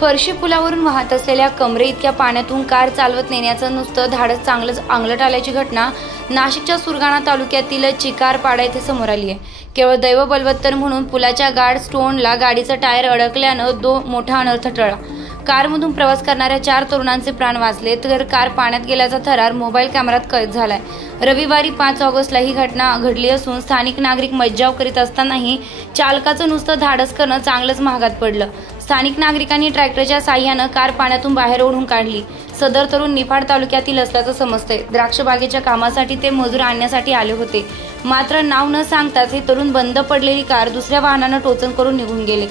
फरशी पुलावरून वाहत असलेल्या कमरे इतक्या पाण्यातून कार चालवत नेण्याचं नुसतं धाडस चांगलंच अंगलट आल्याची घटना नाशिकच्या सुरगाणा तालुक्यातील चिकारपाडा येथे समोर आली आहे। केवळ दैव बलवत्तर म्हणून पुलाच्या गार्ड स्टोनला गाडीचं टायर अडकल्यानं मोठा अनर्थ टळला। कारमधून प्रवास करणाऱ्या 4 तरुणांचे प्राण वाचले, तर कार पाण्यात गेल्याचा थरार मोबाईल कॅमेऱ्यात कैद झालाय। रविवारी 5 ऑगस्टला ही घटना घडली असून स्थानिक नागरिक मज्जाव करीत असतानाही चालकाचं नुसतं धाडस करणं चांगलंच महागात पडलं। स्थानिक नागरिकांनी ट्रॅक्टरच्या साह्यानं कार पाण्यातून बाहेर ओढून काढली। सदर तरुण निफाड तालुक्यातील असल्याचं समजतंय। द्राक्ष बागेच्या कामासाठी ते मजूर आणण्यासाठी आले होते, मात्र नाव न सांगताच हे तरुण बंद पडलेली कार दुसऱ्या वाहनानं टोचन करून निघून गेले।